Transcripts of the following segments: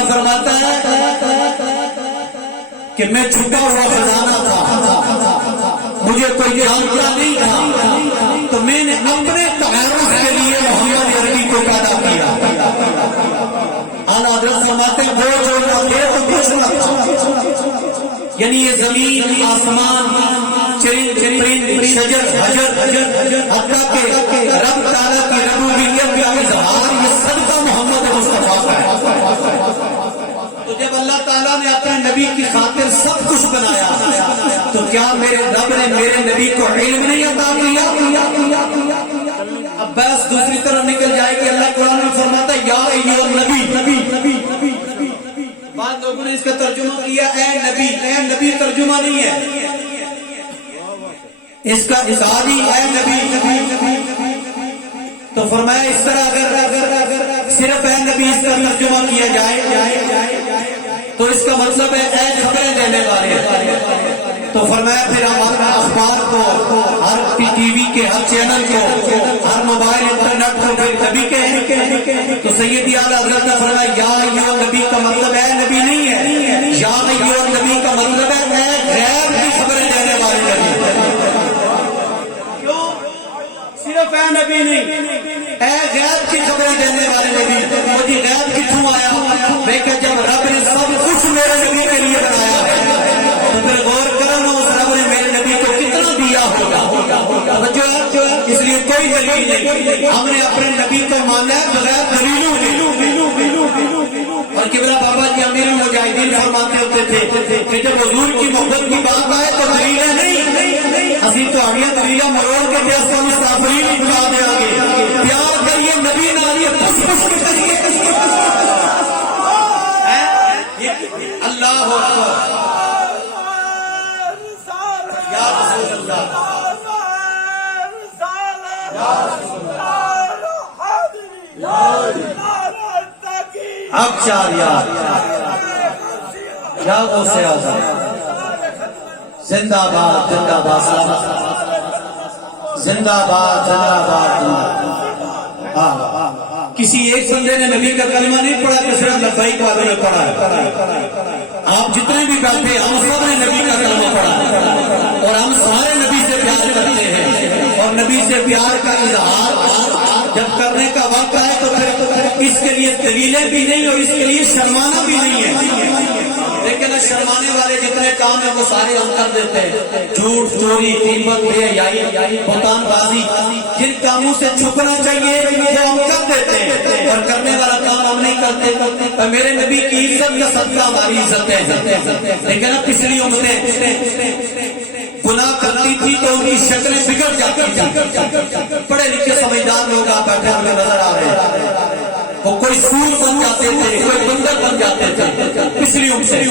اللہ فرماتا ہے کہ میں چھپا ہوا خزانہ تھا، مجھے کوئی جانتا نہیں تھا، تو میں نے اپنے تعارف کے لیے محمد عربی کو پیدا کیا۔ اعلیٰ حضرت فرماتے ہیں وہ جو نہ تھے تو کچھ نہ تھا، یعنی یہ زمین، آسمان، چرند شجر حجر، حتیٰ کہ رب تعالیٰ کی ربوبیت کا اظہار یہ صدقہ محمد مصطفیٰ کا ہے۔ تو جب اللہ تعالیٰ نے اپنے نبی کی خاطر سب کچھ بنایا تو کیا میرے رب نے میرے نبی کو علم نہیں عطا کیا؟ اب بس دوسری طرف نکل جائے گی۔ اللہ قرآن میں فرماتا ہے یا ایھا النبی، بعض لوگوں نے اس کا ترجمہ کیا اے نبی۔ اے نبی ترجمہ نہیں ہے، اس کا ازادی اے نبی۔ تو فرمایا اس طرح اگر صرف اے نبی اس کا ترجمہ کیا جائے تو اس کا مطلب ہے اے خبریں دینے والے۔ تو فرمایا پھر ہم ہر اخبار کو، ہر ٹی وی کے ہر چینل کو، ہر موبائل انٹرنیٹ کو پھر نبی کہیں۔ تو سیدی اعلیٰ حضرت نے فرمایا یا ایھا نبی کا مطلب اے نبی نہیں ہے، یا ایھا نبی کا مطلب ہے اے غیب کی خبریں دینے والے نبی۔ کیوں صرف اے نبی نہیں، اے غیب کی خبریں دینے والے نبی۔ مجھے غیب کتوں آیا؟ میں کہ جب رب نے سب کچھ میرے نبی کے لیے بنایا ہے تو پھر غور کرنا اس رب نے میرے نبی کو کتنا دیا ہوگا۔ اس لیے کوئی دلیل نہیں، ہم نے اپنے نبی کو مانا ہے بغیر دلیلوں نہیں۔ اور قبلہ بابا جی امیر المجاہدین فرماتے ہوتے تھے کہ جب حضور کی محبت کی بات آئے تو دلیلیں نہیں، اسی تو آگیا دلیلہ مروڑ کے پیاس کا مستعفری نہیں بلا دے آگے۔ پیار کریے نبی نالیے پس پس کے کریے اللہ اکبر یا رسول اللہ یا رسول اللہ۔ اب چار یار یا غوث اعظم زندہ باد، زندہ باد، زندہ باد، زندہ باد۔ کسی ایک بندے نے نبی کا کلمہ نہیں پڑھا کہ صرف لبیک والوں نے پڑھا ہے۔ آپ جتنے بھی بیٹھے ہم سب نے نبی کا کلمہ پڑھا اور ہم سارے نبی سے پیار کرتے ہیں، اور نبی سے پیار کا اظہار جب کرنے کا وقت ہے تو پھر اس کے لیے دلیلیں بھی نہیں اور اس کے لیے شرمانا بھی نہیں ہے۔ لیکن شرمانے والے جتنے کام ہیں وہ سارے ہم کر دیتے ہیں، جھوٹ، چوری، غیبت، بے حیائی، بہتان بازی، جن کاموں سے چھپنا چاہیے وہ ہم کر دیتے ہیں اور کرنے والا کام ہم نہیں کرتے۔ اور میرے نبی کی عزت کا صدقہ ہماری عزت ہے۔ لیکن اب پچھلی امتیں گناہ کرتی تھی تو ان کی شکلیں بگڑ جاتی تھی۔ پڑھے لکھے سمجھدار لوگ آپ بیٹھے ہمیں نظر آ رہے ہیں، وہ کوئی سور بن جاتے تھے، کوئی بندر بن جاتے تھے پچھلی امتیں،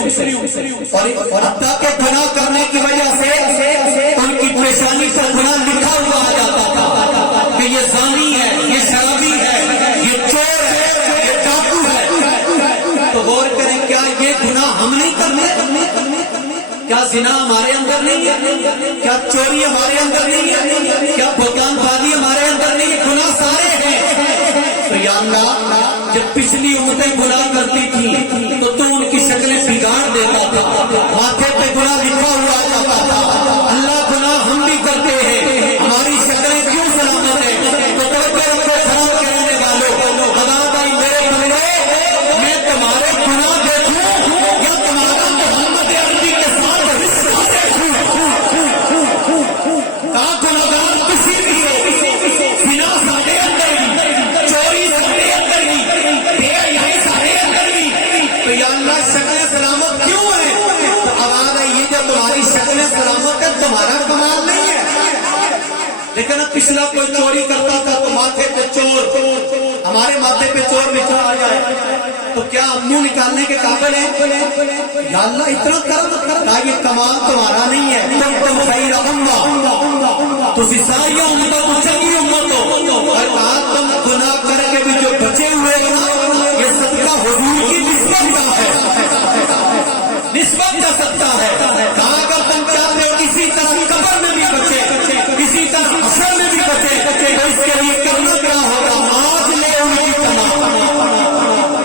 اور حتیٰ کہ گناہ کرنے کی وجہ سے ان کی پیشانی پر گناہ لکھا ہوا آ جاتا تھا کہ یہ زانی ہے، یہ شرابی ہے، یہ چور ہے، یہ ڈاکو ہے۔ تو غور کریں کیا یہ گناہ ہم نہیں کرنے؟ کیا زنا ہمارے اندر نہیں ہے؟ کیا چوری ہمارے اندر نہیں ہے؟ کیا بہتان بازی ہمارے اندر نہیں ہے؟ گناہ سارے ہیں۔ تو یا اللہ جب پچھلی امتیں گناہ کرتی تھی تو تو ان کی شکلیں بگاڑ دیتا تھا، ماتھے پہ گناہ لکھا ہوا جاتا تھا۔ اللہ گناہ ہم بھی کرتے ہیں، ہماری شکلیں کیوں سلامت ہیں؟ تو توجہ رکھو خراب کرنے والوں، عذاب آئی میرے بندے، میں تمہارے گناہ دیکھوں یا تمہارا محمد عربی کے ساتھ رشتہ دیکھوں؟ کہاں گناہگار کسی بھی ہو، زنا سارے اندر ہی، چوری سارے اندر ہی، بے حیائی سارے اندر ہی، تو یا اللہ شکلیں سلامت کیوں ہیں؟ تو آواز ہے یہ جو تمہاری شکلیں سلامت ہے تمہارا کمال نہیں ہے۔ لیکن اب پچھلا کوئی چوری کرتا تھا تو ماتھے پہ چور، ہمارے ماتھے پہ چور لکھا آ جائے تو کیا ہم منہ نکالنے کے قابل ہیں؟ یا اللہ اتنا کرم کرنا، یہ کمال تمہارا نہیں ہے۔ تم خیر امہ، تسی ساری امت کو چنگی امت ہو، اور آج تم گناہ کر کے بھی جو بچے ہوئے ہو یہ صدقہ حضور کی نسبت کا ہے، نسبت کا صدقہ ہے۔ کہاں اگر تم چاہتے ہو کسی طرح قبر میں بھی بچے، کسی طرح حشر میں بھی بچے، تو اس کے لیے کرنا کیا ہوگا؟ آج لے ان کی تمام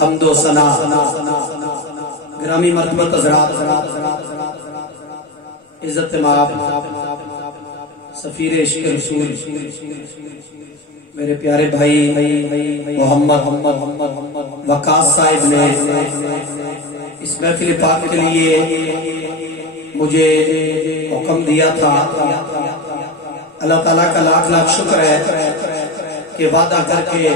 حمد و ثنا گرامی مرتبہ حضرات، عزت مآب سفیر عشق رسول میرے پیارے بھائی محمد وقاص صاحب نے اس محفل پاک کے لیے مجھے حکم دیا تھا۔ اللہ تعالیٰ کا لاکھ لاکھ شکر ہے کہ وعدہ کر کے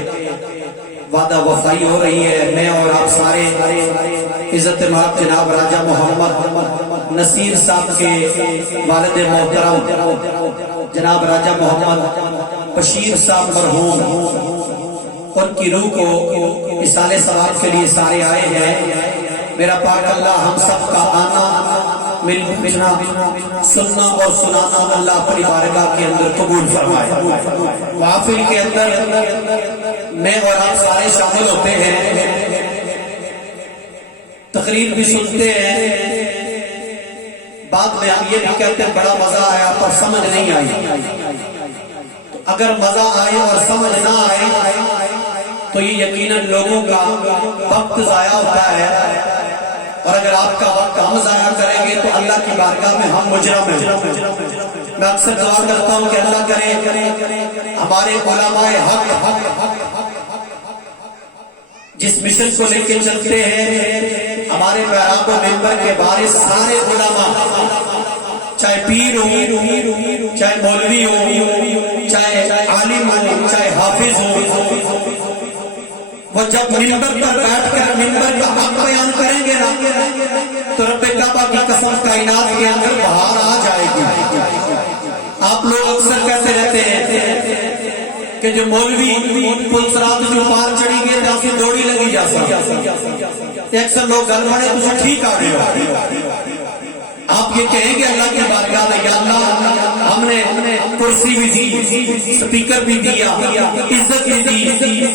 وعدہ وفائی ہو رہی ہے۔ میں اور آپ سارے عزت مآب جناب راجہ محمد نصیر صاحب کے والد محترم جناب راجہ محمد بشیر صاحب مرحوم، ان کی روح کو وصال ثواب کے لیے سارے آئے ہیں۔ میرا پاک اللہ ہم سب کا آنا ملنا سننا اور سنانا اللہ اپنی بارگاہ کے اندر قبول فرمائے۔ محفل کے اندر میں اور آپ سارے شامل ہوتے ہیں، تقریر بھی سنتے ہیں، بعد میں ہم یہ بھی کہتے ہیں بڑا مزہ آیا پر سمجھ نہیں آئی۔ اگر مزہ آئے اور سمجھ نہ آئے تو یہ یقیناً لوگوں کا وقت ضائع ہوتا ہے، اور اگر آپ کا وقت ہم ضائع کریں گے تو اللہ کی بارگاہ میں ہم مجرم ہیں۔ میں اکثر دعا کرتا ہوں کہ اللہ کرے ہمارے علماء حق جس مشن کو لے کے چلتے ہیں، ہمارے محراب و منبر کے بارے سارے علماء، چاہے پیر ہو، چاہے مولوی ہو، چاہے عالم ہو، چاہے حافظ ہو، وہ جب منبر پر بیٹھ کر منبر کا حق بیان کریں گے نا تو رب کعبہ کی قسم کائنات کے اندر بہار آ جائے گی۔ آپ لوگ اکثر کہتے رہتے ہیں کہ جو مولوی پل سرات جو پار چڑھی گئے تھے اسے دوڑی لگی جا سکتا، اکثر لوگ گل بڑے تجھے ٹھیک آ رہے ہو۔ آپ یہ کہیں گے اللہ کی بارگاہ میں یا اللہ ہم نے کرسی بھی دی، سپیکر بھی دیا، عزت بھی دی،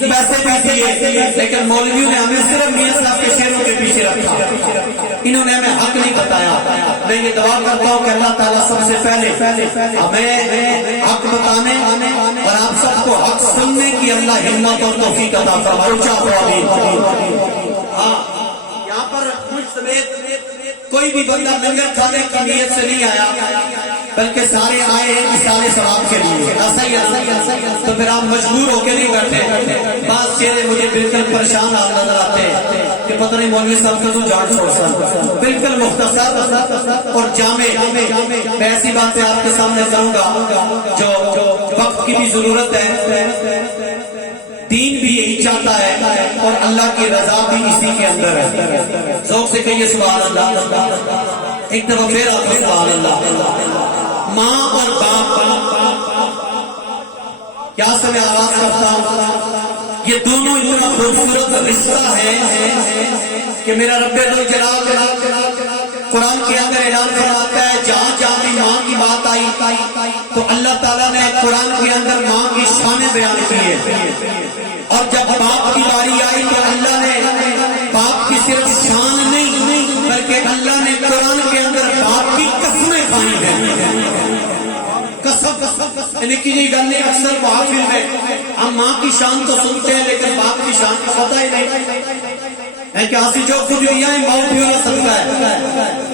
پیسے بھی دیے، لیکن مولویوں نے ہمیں صرف میاں صاحب کے شیروں کے پیچھے رکھا، انہوں نے ہمیں حق نہیں بتایا۔ میں یہ دعا کرتا ہوں کہ اللہ تعالیٰ سب سے پہلے ہمیں حق بتانے اور آپ سب کو حق سننے کی اللہ ہمت اور توفیق عطا فرمائے۔ ہاں، یہاں پر مجھ سمیت کوئی بھی بندہ لنگر کھانے کی نیت سے نہیں آیا، بلکہ سارے آئے ہیں وصال ثواب کے لیے۔ ایسا ہی تو پھر آپ مجبور ہو کے نہیں بیٹھے۔ بعض چہرے مجھے بالکل پریشان نظر آتے ہیں کہ پتہ نہیں مولوی صاحب کا تو جھاڑ چھوڑ سا، بالکل مختصر اور جامع میں ایسی باتیں آپ کے سامنے کروں گا جو وقت کی بھی ضرورت ہے، دین بھی یہی چاہتا ہے اور اللہ کی رضا بھی اسی کے اندر ہے۔ ذوق سے کہیے سبحان اللہ، ایک دفعہ پھر آپ سبحان اللہ۔ ماں اور باپ کیا سے میں آواز کرتا ہوں، یہ دونوں اتنا خوبصورت رشتہ ہے کہ میرا رب الجلال قرآن کے اندر اعلان فرماتا ہے جہاں جہاں بھی ماں کی بات آئی تو اللہ تعالیٰ نے قرآن کے اندر ماں کی شانیں بیان کی ہے، اور جب باپ کی باری آئی تو اللہ نے باپ کی صرف شان نہیں بلکہ اللہ نے قرآن کے اندر باپ کی قسمیں کھائی ہیں۔ قسم کی یہ گل نہیں، اکثر محافل میں ہم ماں کی شان تو سنتے ہیں لیکن باپ کی شان کا پتہ ہی نہیں ہے کہ آسی جو کچھ ہوئی ہے ماؤں بھی ہو سکتا ہے۔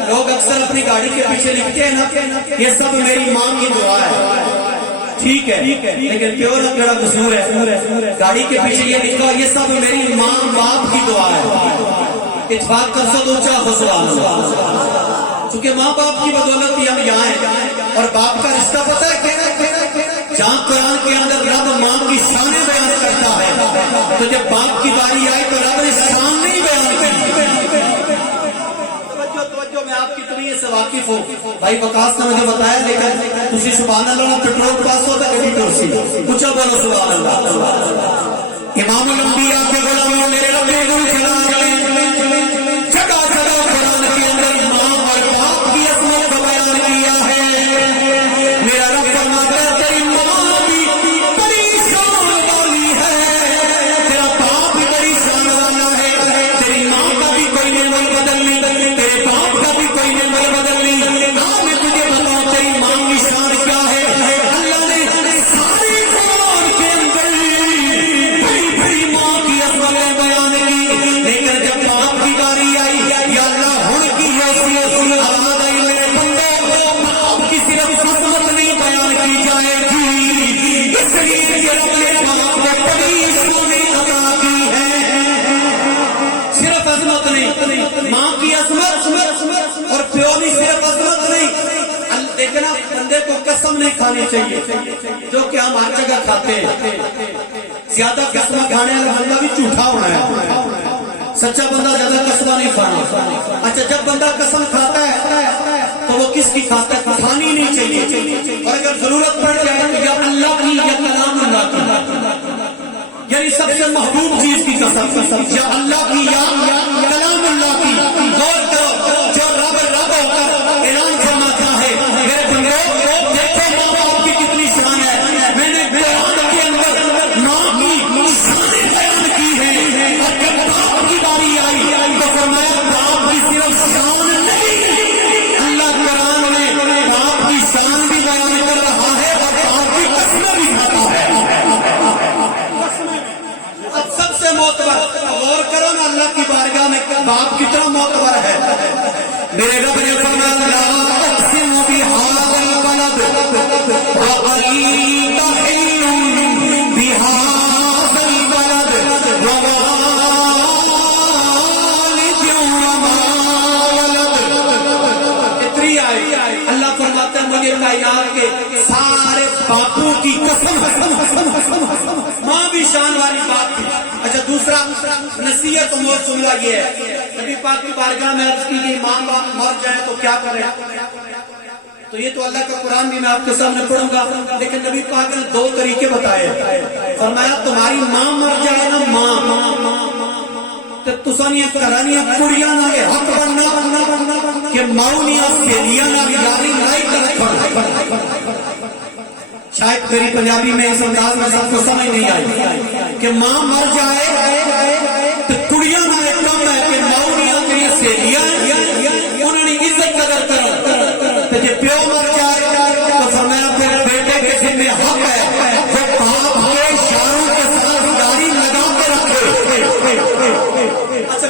لوگ اکثر اپنی گاڑی کے پیچھے لکھتے ہیں نا یہ سب میری ماں کی دعا ہے، ٹھیک ہے، لیکن پیور بڑا قصور ہے، گاڑی کے پیچھے یہ لکھا یہ سب میری ماں باپ کی دعا ہے۔ اتفاق کر سو اونچا ہو سبحان اللہ، چونکہ ماں باپ کی بدولت ہی ہم یہاں ہیں، اور باپ کا رشتہ پتہ ہے جہاں قرآن کے اندر رب ماں کی شانیں بیان کرتا ہے تو جب باپ کی باری آئی تو رب نے شان نہیں بیان کی۔ توجہ میں آپ کی طریقے سے واقف ہوں، بھائی وقاص نے مجھے بتایا لیکن تسی سبحان اللہ پیٹرول پاس ہوتا ہے کبھی ٹرسی اونچا بولو سبحان اللہ۔ امام الانبیاء کے غلاموں میرے رب الجلال جگہ جگہ قرآن کے اندر ماں اور باپ کی عظمت کو بیان کیا ہے۔ میرا رب فرماتا ہے تیری ماں بھی بڑی شان والی ہے، تیرا باپ بھی بڑی شان والا ہے، تیری ماں کا بھی کوئی نعمت بدل نہیں، تیرے باپ کا بھی کوئی نعمت بدل نہیں۔ آج میں تجھے بتاؤں تیری ماں کی شان کیا ہے۔ اللہ نے سارے قرآن کے اندر بڑی بڑی ماں کی عظمتیں بیان کی، کی باری آئی یا اللہ ہن کی حیثیت آواز آئی میرے بندے باپ کی صرف عظمت نہیں بیان کی جائے گی اس لیے کہ رب نے باپ کو بڑی سونی عطا کی ہے صرف عظمت نہیں ماں کی عظمت اور پیو کی صرف عظمت نہیں دیکھنا بندے کو قسم نہیں کھانی چاہیے جو کہ ہم ہر جگہ کھاتے ہیں زیادہ قسم کھانے والا بندہ بھی جھوٹا ہونا ہے سچا بندہ زیادہ قسم نہیں کھانا اچھا جب بندہ قسم کھاتا ہے تو وہ کس کی کھاتا ہے کھانی نہیں چاہیے اور اگر ضرورت پڑ جائے تو یا اللہ کی یا کلام اللہ کی یعنی سب سے محبوب چیز کی قسم یا اللہ کی یا کلام اللہ کی غور کرو جو رب ہو کر اعلان فرماتا ہے میرے بندو دیکھو ماں باپ کی کتنی شان ہے میں نے قرآن کے اندر ماں کی شان بیان کی ہے اور جب باپ کی باری آئی تو فرمایا باپ کی صرف شان نہیں اللہ قرآن میں باپ کی شان بھی بیان کر رہا ہے اور باپ کی قسمیں بھی کھاتا ہے اب سب سے معتبر غور کرو نا اللہ کی بارگاہ میں باپ کتنا معتبر ہے میرے رب نے فرمایا لا اقسم بهذا البلد وانت حل بهذا البلد ووالد وما ولد اتنی آئی اللہ فرماتا ہے مجھے کائنات کے سارے باپوں کی قسم ماں بھی شان والی بات تھی اچھا دوسرا نصیحت و موت جملہ یہ ہے نبی پاک کی بارگاہ میں عرض کی کہ ماں باپ مر جائے تو کیا کریں تو یہ تو اللہ کا قرآن بھی میں آپ کے سامنے پڑھوں گا لیکن نبی پاک نے دو طریقے بتائے فرمایا تمہاری ماں مر جائے نا ماں تو تسانیاں کرانیاں کڑیاں نہ حق بننا کہ ماؤنیاں سیلیاں نہ یاری لائی کر رکھا شاید میری پنجابی میں اس انداز میں سب کو سمجھ نہیں آئی کہ ماں مر جائے تو کڑیاں نہ کم ہے کہ ماؤنیاں تیری سیلیاں انہوں نے عزت قدر کرو تو جب پیو مر جائے تو فرمایا پھر بیٹے کے ذمہ حق ہے جو باپ کے اشاروں کے ساتھ داڑھی لگا کے رکھے اچھا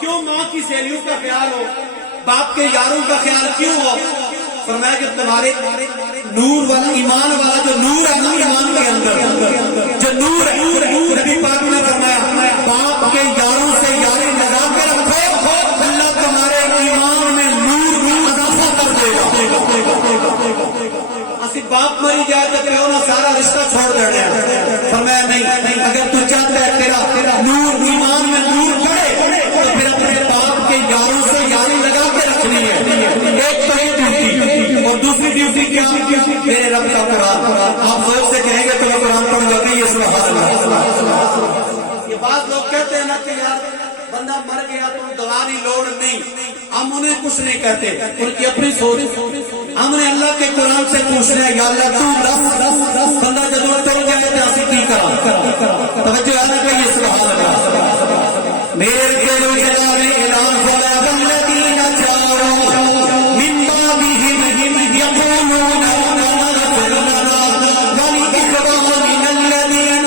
کیوں ماں کی سہیلیوں کا خیال ہو باپ کے یاروں کا خیال کیوں ہو فرمایا کہ تمہارے نور والا ایمان والا جو نور ہے نا ایمان کے اندر جو نور ہے نبی پاک نے فرمایا باپ کے یاروں سے یاری لگا کے رکھو اللہ تمہارے ایمان میں نور اضافہ کر دے گا اسی باپ مری جائے تو کہو نا سارا رشتہ چھوڑ دینا فرمایا نہیں اگر تو چاہتا ہے تیرا نور ایمان میں نور چڑھے تو پھر اپنے باپ کے یاروں سے یاری لگا کے رکھنی ہے ایک تو یہ ڈیوٹی اور دوسری ڈیوٹی کیا میرے رب کا قرآن آپ ضرور سے کہیں گے تو میں قرآن پڑھ جاتی ہے سبحان اللہ یہ بات لوگ کہتے ہیں نا کہ یار بندہ مر گیا تو دعا کی لوڑ نہیں ہم انہیں کچھ نہیں کہتے ان کی اپنی سوچ ہم نے اللہ کے قرآن سے پوچھنا ہے یا اللہ تو دس بندہ جب ٹر جائے تو اسی کی کرا توجہ ہے نا کہ یہ سبحان اللہ میرے دل جلال اعلان فرمایا والذین جاءوا من بعدهم یقولون اغفر لنا ولإخواننا الذین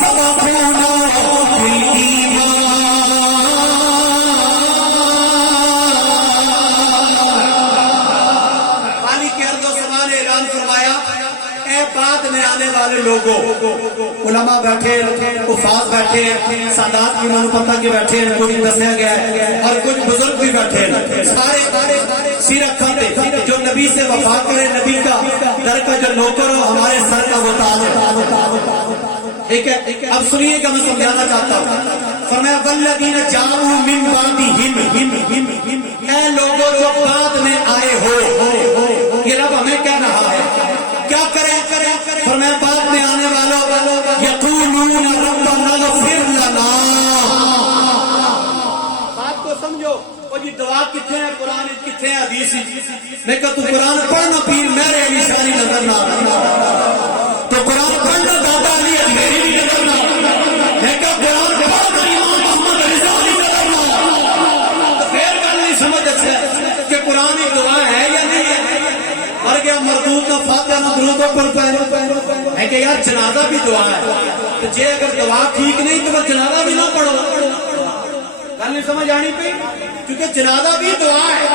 سبقونا بعد میں آنے والے لوگوں علماء بیٹھے حفاظ بیٹھے سادات کی انہوں پتہ کے بیٹھے کچھ دسیا گیا ہے اور کچھ بزرگ بھی بیٹھے سارے سیرت کھاتے جو نبی سے وفا کرے نبی کا در کا جو نوکر ہو ہمارے سر کا وہ تاج ہے ٹھیک ہے اب سنیے گا میں سمجھانا چاہتا ہوں فرمایا والذین جاءوا من بعدہم اے لوگوں جو بعد میں آئے ہو یہ رب ہمیں کہہ رہا ہے کیا کریں فرمایا بعد میں آنے والوں یقولون ربنا اغفر لنا بات کو سمجھو وہ جی دعا کتنے ہیں قرآن کتنے ہیں حدیث میں کہا تو قرآن پڑھنا پیر میرے علی شانی نظر نہ تو قرآن پڑھنا دادا علی میری بھی نظر نہ میں کہا قرآن پڑھنا امام محمد رضا علی نظر نہ تو پھر گل نہیں سمجھ اچھا کہ قرآن ایک دعا ہے یا نہیں ہے مر گیا مردود نہ فاتحہ نہ درود پر پڑھ ہے کہ یار جنازہ بھی دعا ہے تو جے اگر دعا ٹھیک نہیں تو وہ جنازہ بھی نہ پڑھو گل گل نہیں سمجھ آنی پی کیونکہ جنازہ بھی دعا ہے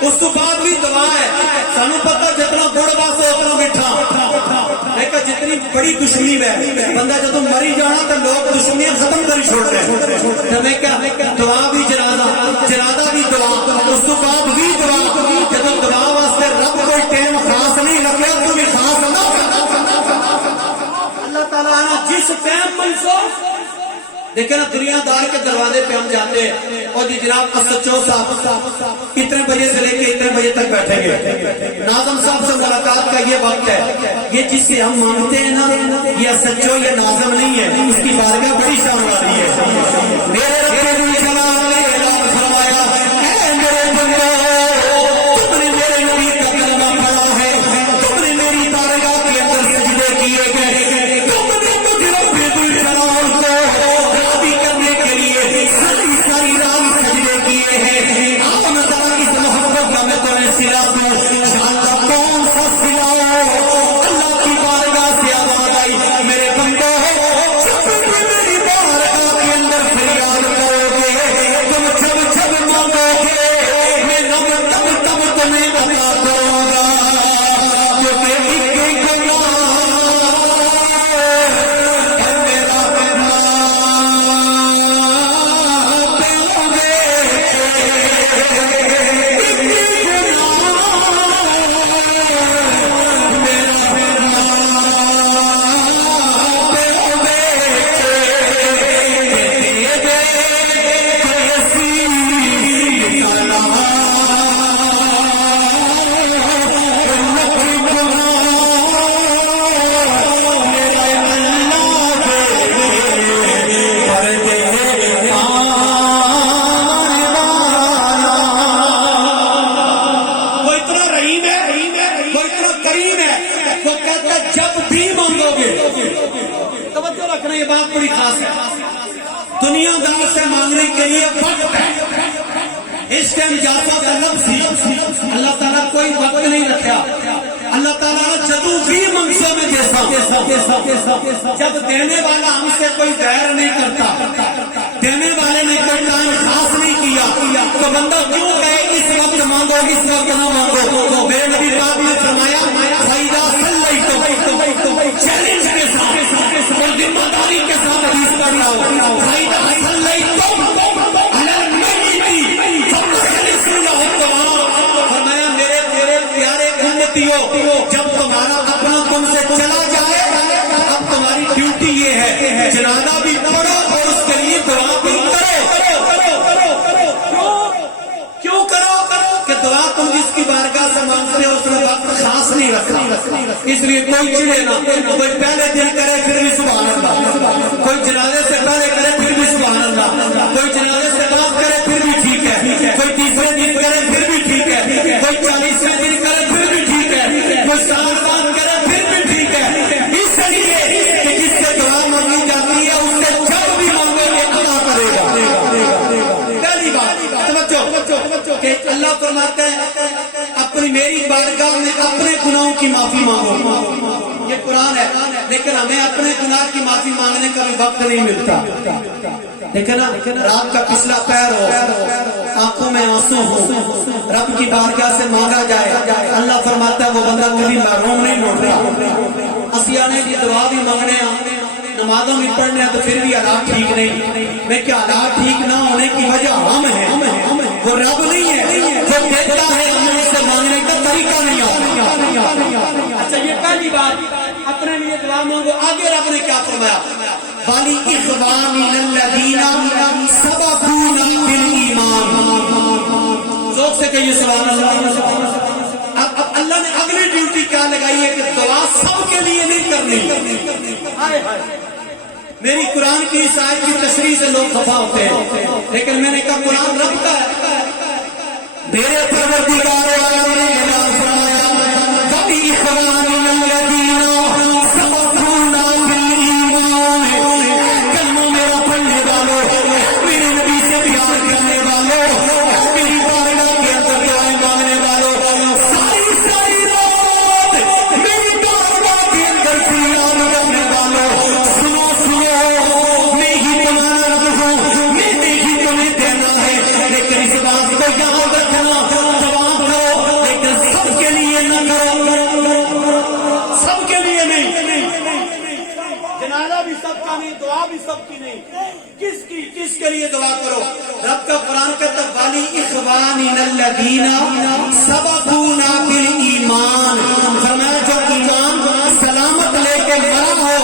اس تو بعد بھی دعا ہے سانو پتہ جتنا گڑ واسطے اتنا میٹھا لیکن جتنی بڑی دشمنی ہے بندہ جب مری جانا تو لوگ دشمنی ختم کر چھوڑتے ہیں تو میں کیا دعا بھی جنازہ بھی دعا اس تو بعد بھی دعا جب دعا واسطے رب کوئی ٹائم خاص نہیں رکھے تو بھی خاص نہ اللہ تعالیٰ نے جس ٹائم منصور دیکھیں نا دنیا دار کے دروازے پہ ہم جاتے ہیں اور جی جناب SHO صاحب اتنے بجے سے لے کے اتنے بجے تک بیٹھیں گے ناظم صاحب سے ملاقات کا یہ وقت ہے یہ جس سے ہم مانگتے ہیں نا یہ SHO یہ ناظم نہیں ہے اس کی بارگاہ بڑی شان والی ہے میرے رب کے دل جلال نے اعلان فرمایا اے میرے بندو تم نے میرے نبی کا کلمہ پڑھا ہے تم نے میری بارگاہ کے اندر سجدے کیے گئے تم نے مجھے رب کے دل جلال کو ساری رات سجدے کیے ہیں آپ نظر اس محبت کا میں تمہیں سلا دوں اللہ کون سا سلا اللہ کی بارگاہ سے آواز آئی میرے بندو جب میری بارگاہ کے اندر فریاد کرو گے تم جب مانگو گے میں تب تمہیں عطا کروں گا کیونکہ ایک گناہ یہ بات بڑی خاص ہے دنیا دار سے مانگنے کے لیے وقت ہے اس ٹائم جاتا کا لفظ اللہ تعالیٰ کوئی وقت نہیں رکھا اللہ تعالیٰ جدو بھی منصوبے میں جیسا جب دینے والا ہم سے کوئی غیر نہیں کرتا دینے والے نے کوئی ٹائم خاص نہیں کیا تو بندہ کیوں کہے اس وقت مانگو اس وقت نہ مانگو میرے نبی پاک نے فرمایا فائدہ چیلنج کے ساتھ اور ذمہ داری کے ساتھ حدیث پڑھ رہا ہوں فرمایا میرے پیارے امتیوں جب تمہارا اپنا تم سے چلا جائے اب تمہاری ڈیوٹی یہ ہے جنازہ بھی پڑھو اور اس کے لیے دعا بھی کرو کیوں کرو کہ دعا تم جس کی بارگاہ سے مانگتے ہو اس میں وقت خاص نہیں رکھنا اس لیے کوئی چلے نہ کوئی پہلے دن کرے پھر بھی سبحان اللہ کوئی جنازے سے پہلے کرے پھر بھی سبحان اللہ کوئی جنازے سے بعد کرے پھر بھی ٹھیک ہے کوئی تیسرے دن کرے پھر بھی ٹھیک ہے کوئی 40ویں دن کرے پھر بھی ٹھیک ہے کوئی سال بعد کرے پھر بھی ٹھیک ہے اس لیے کہ جس سے دعا مانگی جاتی ہے اس سے جب بھی مانگو گے اللہ کرے گا پہلی بات توجہ کہ اللہ فرماتا ہے اپنی میری بارگاہ میں اپنے گناہوں کی معافی مانگو یہ قرآن ہے لیکن ہمیں اپنے گناہ کی معافی مانگنے کا بھی وقت نہیں ملتا لیکن رات کا پچھلا پیر ہو آنکھوں میں آنسو ہو رب کی بارگاہ سے مانگا جائے اللہ فرماتا ہے وہ بندہ کبھی محروم نہیں لوٹتا اسیا نے یہ دعا بھی مانگنے نمازوں بھی پڑھنے تو پھر بھی حالات ٹھیک نہیں میں کہ حالات ٹھیک نہ ہونے کی وجہ ہم ہیں وہ رب نہیں ہے جو دیتا ہے ہمیں سے مانگنے کا طریقہ نہیں آتا اچھا یہ پہلی بات اپنے لیے دعا مانگو آگے رب نے کیا فرمایا والی اخوانی الذین سبقونا بالایمان ذوق سے کہیے سبحان اللہ اب اللہ نے اگلی ڈیوٹی کیا لگائی ہے کہ دعا سب کے لیے نہیں کرنی میری قرآن کی اس آیت کی تشریح سے لوگ خفا ہوتے ہیں لیکن میں نے کہا قرآن رب کا ہے میرے پروردگار عالم نے اعلان فرمایا وَبِي إِخْوَانِنَا الَّذِينَ سَبَقُونَا بِالْإِيمَانِ کلمہ میرا پڑھنے والوں میرے نبی سے پیار کرنے والوں میری بارگاہ کے اندر دعائیں مانگنے والوں ساری رات میری بارگاہ کے اندر فریاد کرنے والوں سنو میں ہی تمہارا رب ہوں میں ہی تمہیں کہنا ہے، لیکن اس بات کو یاد رکھنا، دعا کرو لیکن سب کے لیے نہ کرو، سب کے لیے نہیں، جنازہ بھی سب کا نہیں، دعا بھی سب کی نہیں، کس کے لیے دعا کرو؟ رب کا قرآن کہتا ہے والی اخواننا الذین سبقونا بالایمان، فرمایا جو ایمان سلامت لے کے مرا ہو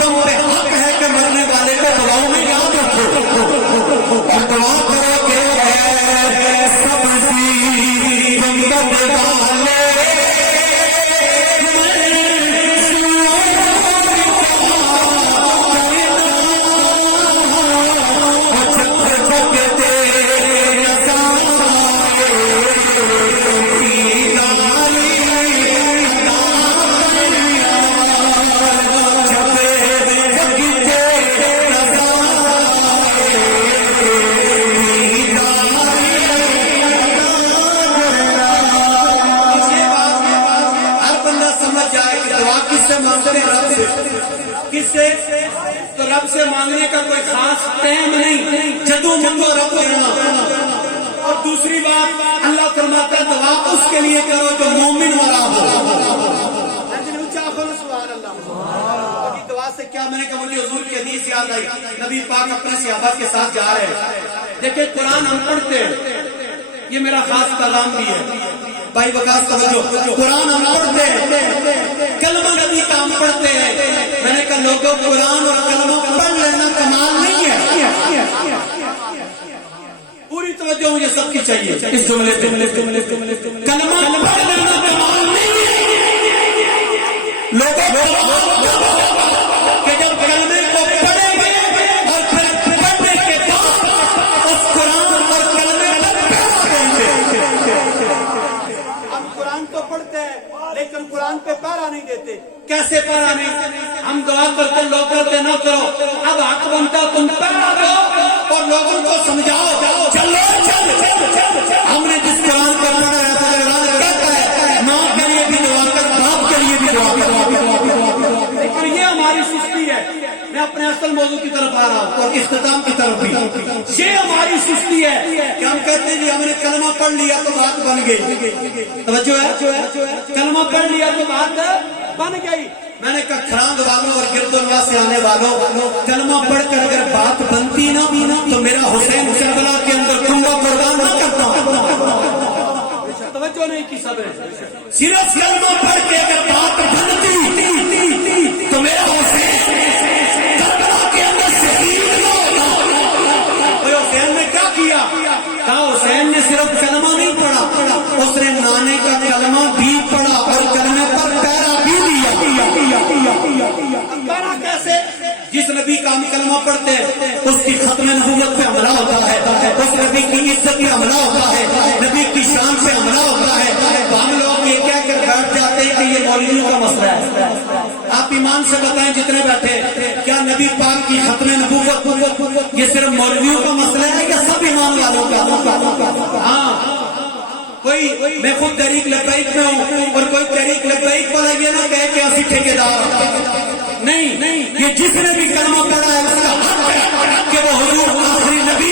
تم پہ حق ہے کہ مرنے والے کو دعاؤں میں یاد رکھو اور دعا کرو کہ اے سبزی گنبد والے کس سے؟ تو رب سے مانگنے کا کوئی خاص ٹائم نہیں، جدو منگو رب دینا۔ اور دوسری بات اللہ فرماتا ہے دعا اس کے لیے کرو جو مومن مرا ہو، لیکن اونچا کرو سبحان اللہ۔ ابھی دعا سے کیا میں نے کہا مجھے حضور کی حدیث یاد آئی، نبی پاک اپنے صحابہ کے ساتھ جا رہے ہیں، دیکھیں قرآن ہم پڑھتے ہیں، یہ میرا خاص پیغام بھی ہے بھائی وقاص توجہ، قرآن ہم پڑھتے ہیں، کلمہ نبی کا ہم پڑھتے ہیں، میں نے کہا لوگوں قرآن اور کلمہ پڑھ لینا کمال نہیں ہے، پوری توجہ مجھے سب کی چاہیے اس جملے سے، کلمہ پڑھ لینا کمال نہیں ہے، لوگوں کہ جب کلمے کو پڑھیں گے اور پھر پڑھنے کے بعد اس قرآن اور کلمے کو پڑھیں گے۔ ہم قرآن تو پڑھتے ہیں لیکن قرآن پہ پارا نہیں دیتے، کیسے پارا نہیں؟ ہم دعا کرتے لوگ کرتے نہ کرو، اب حق بنتا تم پارا دو اور لوگوں کو سمجھاؤ، چلو ہم نے جس قرآن پر پڑھا ہے کہتا ہے ماں کے لیے بھی دعا کر، باپ کے لیے بھی دعا کر، لیکن یہ ہماری سستی ہے۔ میں اپنے اصل موضوع کی طرف آ رہا ہوں اور اختتام کی طرف بھی، یہ ہماری سستی ہے کہ ہم کہتے ہیں جی ہم نے کلمہ پڑھ لیا تو بات بن گئی، توجہ ہے، کلمہ پڑھ لیا تو بات بن گئی۔ میں نے کہا کھراند والوں اور گرد اللہ سے آنے والوں، کلمہ پڑھ کر اگر بات بنتی نہ تو میرا حسین کربلا کے اندر کنبہ قربان نہ کرتا، توجہ نہیں کی سب ہے، صرف کلمہ پڑھ کے اگر بات بنتی تو میرا حسین کربلا کے اندر شہید نہ ہوتا۔ حسین نے کیا کیا؟ کہا حسین نے صرف کلمہ نہیں پڑھا، اس نے نانے کا کلمہ بھی پڑھا اور کلمے پر پیرا بھی دیا۔ پیرا کیسے؟ جس نبی کا ہم کلمہ پڑھتے ہیں اس کی ختم نبوت پہ حملہ ہوتا ہے، اس نبی کی عزت پہ حملہ ہوتا ہے، نبی کی شان پہ حملہ ہوتا ہے، تو ہم لوگ یہ کہہ کر بیٹھ جاتے ہیں کہ یہ مولویوں کا مسئلہ ہے۔ آپ ایمان سے بتائیں جتنے بیٹھے، کیا نبی پاک کی ختم نبوت یہ صرف مولویوں کا مسئلہ ہے یا سب ایمان والوں کا؟ ہاں، کوئی میں خود تحریک لبیک میں ہوں اور کوئی تحریک لبیک والا یہ نہ کہے کہ اسی ٹھیکیدار نہیں، یہ جس نے بھی کلمہ پڑھا ہے اس کا حق ہے کہ وہ حضور آخری نبی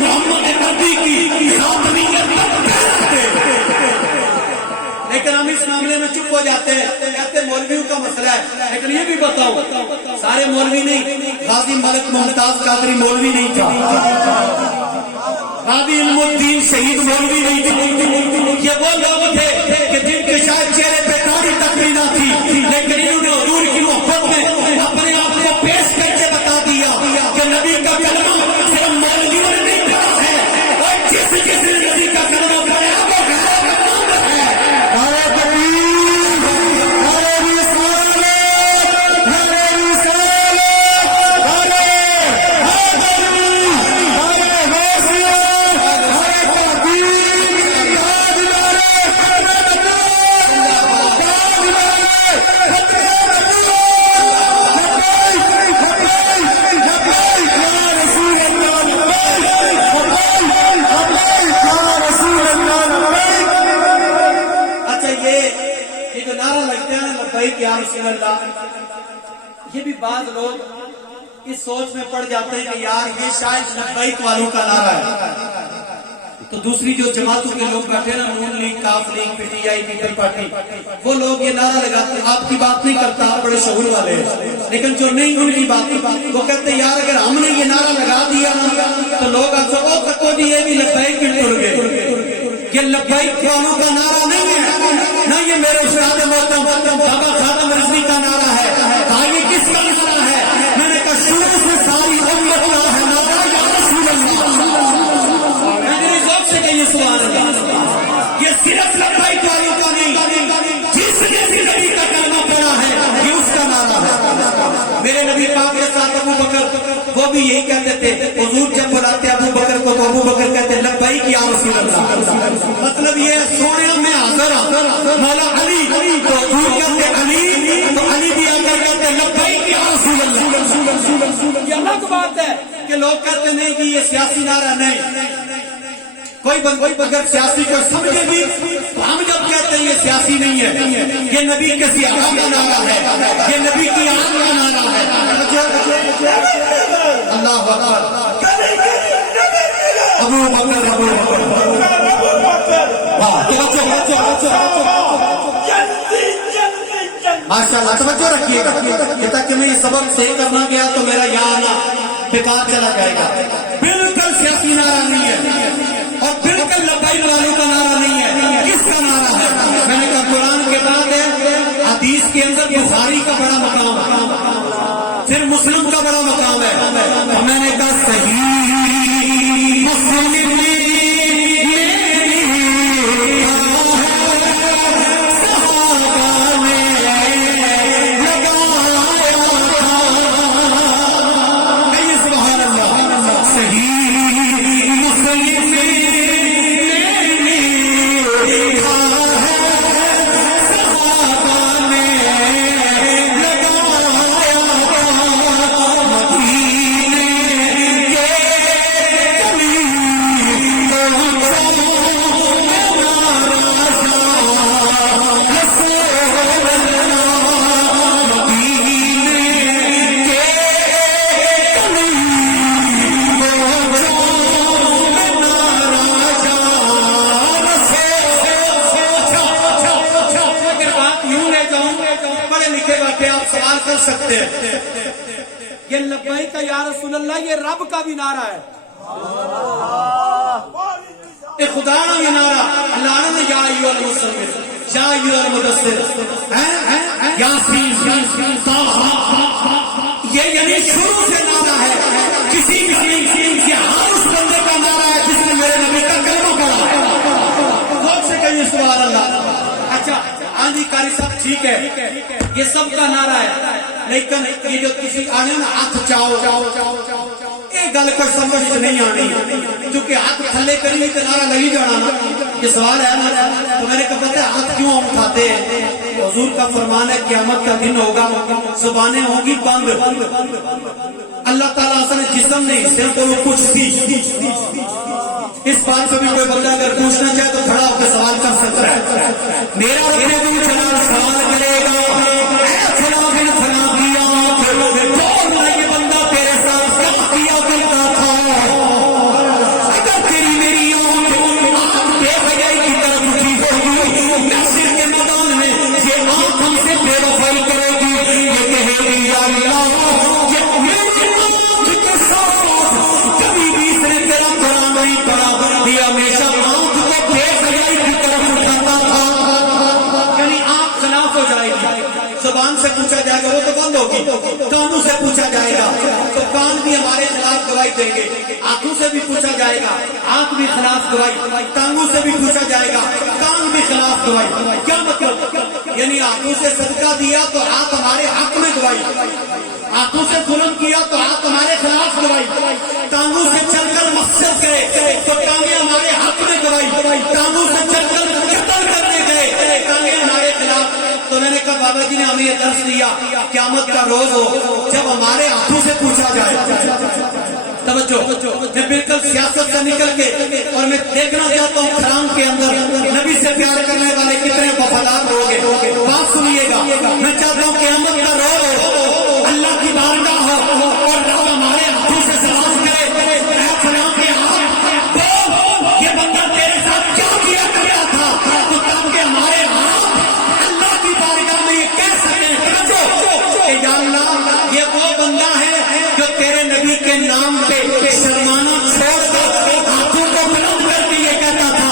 محمد نبی کی خاتمیت تک پہنچے۔ لیکن ہم اس معاملے میں چپ ہو جاتے ہیں، کہتے ہیں مولویوں کا مسئلہ ہے، لیکن یہ بھی بتاؤ سارے مولوی نہیں، غازی ملک ممتاز قادری مولوی نہیں تھا، غازی علم الدین شہید مولوی نہیں تھے، یہ وہ لوگ تھے کہ جن کے شاید چہرے پہ داڑھی تک بھی نہ تھی، لیکن انہوں نے حضور کی محبت میں اپنے آپ کو پیش کر کے بتا دیا کہ نبی کا کلمہ صرف مولویوں نے نہیں پڑھا ہے، اور جس نے نبی کا کلمہ پڑھا ہے وہ یہ بھی بعض لوگ اس سوچ میں پڑ جاتے ہیں کہ یار یہ شاید لبیک والوں کا نعرہ ہے. تو دوسری جو جماعتوں کے لوگ بیٹھے نا، نون لیگ، کاف league, P T I, people party, وہ لوگ یہ نعرہ لگاتے ہیں. آپ کی بات نہیں کرتا، آپ بڑے شعور والے ہیں، لیکن جو نہیں ان کی بات وہ کہتے ہیں یار اگر ہم نے یہ نعرہ لگا دیا تو لوگ آپ جی یہ بھی لبیک میں ٹر گئے. یہ لبیک والوں کا نعرہ نہیں ہے، نہ یہ میرے استاد محترم بابا خادم رضوی کا نعرہ ہے. یہ کس کا نعرہ ہے؟ میں نے کہا شروع سے ساری امت کا ہے نعرہ یا رسول اللہ. یہ سوال ہے، یہ صرف لبیک والوں کا نہیں، جس نے بھی نبی کا کلمہ پڑھا ہے یہ اس کا نعرہ ہے. میرے نبی پاک کے ساتھ ابو بکر وہ بھی یہی کہتے تھے. حضور جب بلاتے ابو بکر کو تو ابو بکر کہتے لبیک یا رسول اللہ. مطلب یہ سونے میں حاضر مولا علی تو حضور کہتے علی، تو علی بھی آ کر کہتے لبیک یا رسول اللہ. یہ الگ بات ہے کہ لوگ کہتے نہیں کہ یہ سیاسی نعرہ نہیں. کوئی اگر سیاسی کو سمجھے بھی تو ہم جب کہتے ہیں یہ سیاسی نہیں ہے، یہ نبی کے صحابہ کا نعرہ ہے، یہ نبی کی آن کا نعرہ ہے. اللہ اکبر. ابو ماشاء اللہ توجہ رکھیے گا تاکہ میں یہ سبق صحیح کرنا گیا تو میرا یہاں آنا بیکار چلا جائے گا. بالکل سیاسی نعرہ نہیں ہے اور بالکل لبیک والوں کا نعرہ نہیں ہے. کس کا نعرہ ہے؟ میں نے کہا قرآن کے بعد ہے، حدیث کے اندر بخاری کا بڑا مقام ہے، پھر مسلم کا بڑا مقام ہے. اور میں نے کہا صحیح مسلم سکتے ہیں. یہ لبیک یا رسول اللہ یہ رب کا بھی نعرہ ہے. اے خدا نا یہ نعرہ اللہ نے یا ایھا المزمل یا ایھا المدثر یاسین یہ یعنی شروع سے نعرہ ہے. کسی یہ ہر اس بندے کا نعرہ ہے جس نے میرے نبی کا کلمہ پڑھا. خود سے کہیں سبحان اللہ. اچھا ہاں جی قاری صاحب ٹھیک ہے یہ سب کا نعرہ ہے، لیکن یہ جو کسی آنے نا ہاتھ چاؤ یہ گل کو سمجھ نہیں آنی کیونکہ ہاتھ تھلے کری تو نعرہ لگی جانا نا. یہ سوال ہے نا تو میں نے کہا پتہ ہے ہاتھ کیوں ہم اٹھاتے ہیں؟ حضور کا فرمان ہے قیامت کا دن ہوگا زبانیں ہوں گی بند. اللہ تعالیٰ سے جسم نہیں صرف وہ کچھ تھی. اس بات کو بھی کوئی بندہ اگر پوچھنا چاہے تو کھڑا ہو کے سوال کر سکتا ہے. میرا رب کو چلا سوال کرے گا یہ بندہ تیرے ساتھ کیا کیا کرتا تھا؟ اگر تیری میری آنکھ بے حیائی کی طرف اٹھی ہوگی محشر کے میدان میں یہ آنکھ ہم سے بے وفائی کرے گی. یہ کہے گی یا اللہ یہ میری آنکھ کے ساتھ کبھی بھی اس نے تیرا قرآن نہیں پڑھا، یہ ہمیشہ آنکھ کو بے حیائی کی طرف اٹھاتا تھا. یعنی آنکھ خلاف ہو جائے گی. زبان سے پوچھا جائے گا وہ تو بند ہوگی. کانوں سے پوچھا جائے گا تو کان بھی ہمارے خلاف گواہی دیں گے. آنکھوں سے بھی پوچھا جائے گا آنکھ بھی خلاف گواہی. ٹانگوں سے بھی پوچھا جائے گا کان بھی خلاف گواہی. کیا مطلب؟ یعنی آنکھوں سے صدقہ دیا تو ہاتھ ہمارے حق میں گواہی، آنکھوں سے ظلم کیا تو ہاتھ ہمارے خلاف گواہی. ٹانگوں سے چل کر مقصد گئے تو ٹانگیں ہمارے حق میں گواہی. ٹانگوں سے چل کر قتل کرنے گئے ٹانگیں ہمارے خلاف. تو میں نے کہا بابا جی نے ہمیں یہ درس دیا قیامت کا روز ہو جب ہمارے ہاتھوں سے پوچھا جائے. توجہ میں بالکل سیاست سے نکل کے اور میں دیکھنا چاہتا ہوں خرام کے اندر نبی سے پیار کرنے والے کتنے وفادار لوگ ہیں. بات سنیے گا، میں چاہتا ہوں قیامت کا روز ہو، اللہ کی بارگاہ ہو، اور رب ہمارے ہاتھوں سے سلام کرے اے فلاں کے ہاتھ بول یہ بندہ تیرے ساتھ کیا کیا کرتا تھا تو تاکہ ہمارے ہاتھ اللہ کی بارگاہ میں یہ کہہ سکیں کہ یا اللہ یہ وہ بندہ ہے جو تیرے نبی کے نام پہ شرمانا چھوڑ کر ہاتھوں کو بلند کر کے یہ کہتا تھا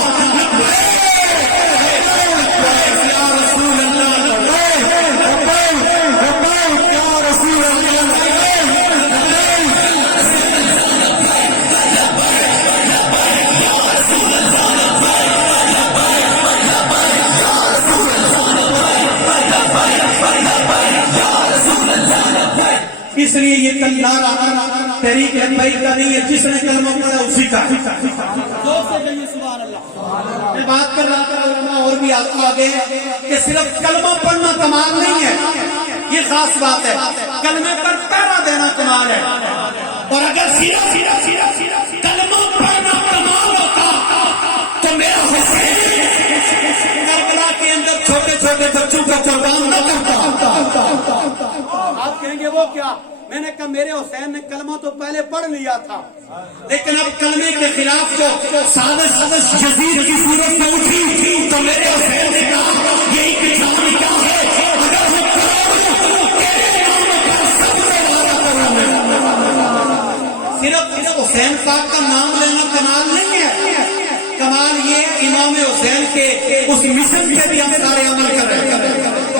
یا رسول اللہ یا رسول اللہ. اس لیے یہ نعرہ تحریک لبیک کا نہیں ہے، جس نے کلمہ پڑھا اسی کا. زور سے کہیے سبحان اللہ. میں بات کر رہا تھا علماء اور بھی آگے کہ صرف کلمہ پڑھنا کمال نہیں ہے، یہ خاص بات ہے. کلمے پر پہرا دینا کمال ہے. اور اگر صرف کلمہ پڑھنا کمال ہوتا تو میرا حسین کربلا کے اندر چھوٹے چھوٹے بچوں کا قربان نہ کرتا. آپ کہیں گے وہ کیا؟ میں نے کہا میرے حسین نے کلمہ تو پہلے پڑھ لیا تھا، لیکن اب کلمے کے خلاف جو سازش جزیر کی صورت میں اٹھی تو میرے حسین نے کہا یہی کتاب کیا ہے اگر وہ تیرے نام پر سب سے وعدہ کروں میں. صرف حسین پاک کا نام لینا کمال نہیں ہے، کمال یہ امام حسین کے اس مشن پہ بھی ہم سارے عمل کر رہے ہیں.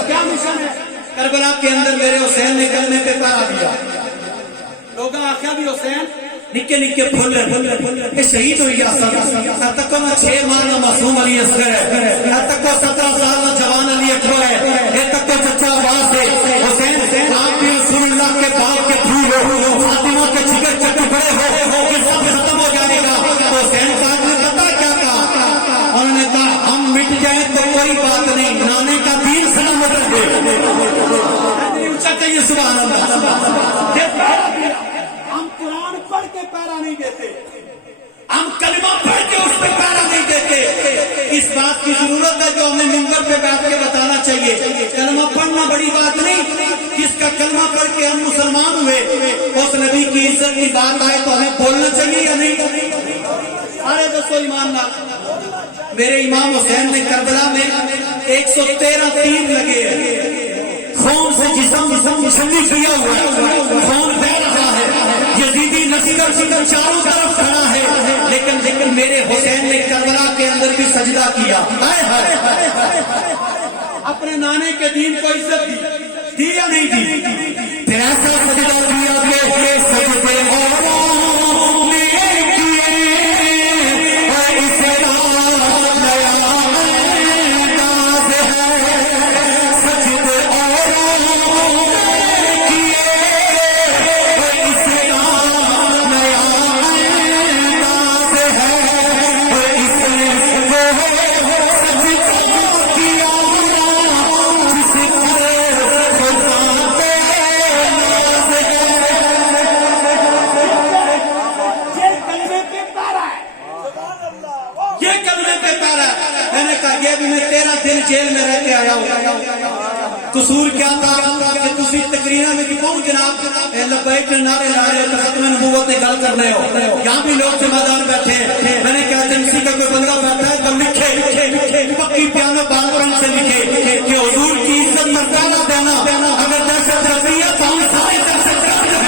کیا مشن ہے؟ کربلا کے اندر میرے حسین نے کلمے پہ پہرا دیا. لوگ آخیا بھی حسین نکے نکے پھول رہے شہید ہوئی گیا تک 6 ماہ نہ معصوم علی اصغر ہے، تک 17 سال نہ جوان علی اکبر ہے، تک چچا عباس ہے. حسین آپ بھی رسول اللہ کے باپ کے پھول ہو، فاطمہ کے جگر کے ٹکڑے ہو، یہ سب ختم ہو جائے گا. تو حسین پاک نے پتا کیا کہا؟ انہوں نے کہا ہم مٹ جائیں تو کوئی بات نہیں، نانے کا دین سلامت رہے. اونچا کہیے سبحان اللہ. ہم قرآن پڑھ کے پیرا نہیں دیتے، ہم کلمہ پڑھ کے اس پہ پیرا نہیں دیتے. اس بات کی ضرورت ہے جو ہمیں منبر پہ بیٹھ کے بتانا چاہیے. کلمہ پڑھنا بڑی بات نہیں، جس کا کلمہ پڑھ کے ہم مسلمان ہوئے اس نبی کی عزت کی بات آئے تو ہمیں بولنا چاہیے یا نہیں؟ ارے دسو ایمان نہ. میرے امام حسین نے کربلا میں 113 تیر لگے ہیں، خون سے جسم مسلی کیا ہوا ہے، خون بہ رہا ہے، یزیدی لشکر چاروں طرف کھڑا ہے، لیکن میرے حسین نے کربلا کے اندر بھی سجدہ کیا. اپنے نانے کے دین کو عزت دی یا نہیں دی؟ پھر ایسا سجدہ کیا کہ سجدے جیل میں رہ کے آیا ہوں. قصور کیا تھا کہ تسی تقریروں میں کیوں جناب لبیک نعرے لائے تو ختم نبوت نے گل کر رہے ہو؟ یہاں بھی لوگ ذمہ دار بیٹھے ہیں. میں نے کہا ایجنسی کا کوئی بندہ بیٹھا ہے تو لکھے پکی پیانو بال پن سے لکھے کہ حضور کی عزت پر پیانہ دینا اگر دہشت گردی ہے تو ہم سارے دہشت گرد ہیں.